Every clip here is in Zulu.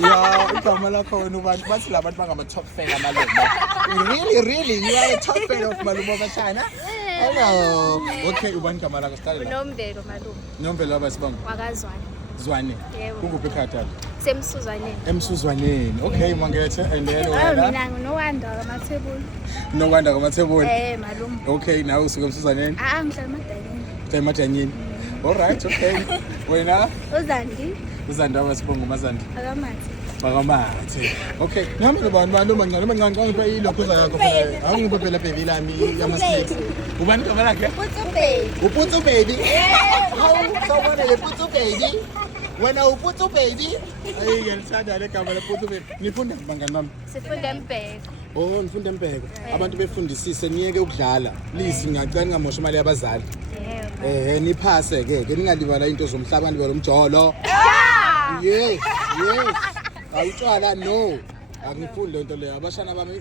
Yeah, igama lakho wena ubantu bathi labantu bangama-top fan amalume. Really, you are a top fan of Malume Mashana? Hello. Okay, ubani igama lakho siqale la. Unombelo malume. Nombelo wabasibongo. Wakazwane. Zwane. Yebo. Kunguphi ekhaya? Semsuzwaneni. Emsuzwaneni. Okay, Mangethe and then Mina nginowanda kamathebuli. Nokwanda kwamathebuli. Malume. Okay, nawe usuke emsuzwaneni? Ngihlala emadanyeni. Emadanyeni. Alright, okay. Wena? Uzandi. Uzanda wabasibongo mazandi. Akamathe. Bakamathe. Okay. Nami abantu mancane ngiphe ilokhuza yakho phela. Awungiphe phela baby lami ama-snacks. Ubani igama lakhe? Uputsu baby. Hawu sawubona le Putsu baby. Wena uputsu baby. Ayike lithanda le gama le Putsu baby. Nifunda bangani bami? Sifunda Mbheko. Oh, nifunda Mbheko. Abantu befundisise niyeke ukudlala. Please ngicela ngamosha imali yabazali. Niphase ke ningalibala into zomhlaba ngalibala umjolo. Yes. Awutshwala no. Angifundi lento leyo. Abashana bami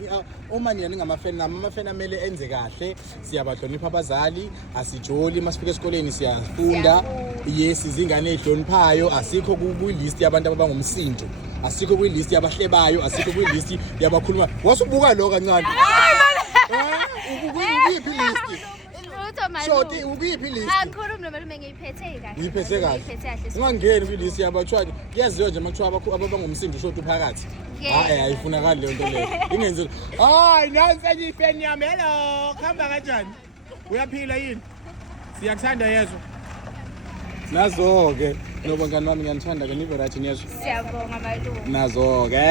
uma nina ningamafeni nami amafeni amele enze kahle. Siyabahlonipha abazali, asijoli masifika esikoleni siyafunda. Yes, izingane ezihloniphayo, asikho ku-list yabantu abangumsindo. Asikho ku-list yabahlebayo, asikho ku-list yabakhuluma. Wasubuka lo kancane. Ukuyiphi list? Shoti ukuyiphi list? Angikhulumi nomalume ngiyiphethe kahle. Ngiyiphethe kahle. Ungangeni kwi-list yabatshwa. Kuyaziwa nje makuthiwa abangumsindo shoti phakathi. Ayifunakali leyo nto leyo. Ingenzile. Hayi nansi enye ifeni yami. Hello, khamba kanjani? Uyaphila yini? Siyakuthanda yezwa. Nazo ke. Nobangani wami ngiyanithanda ke nive right niyezwa. Siyabonga malume. Nazo ke.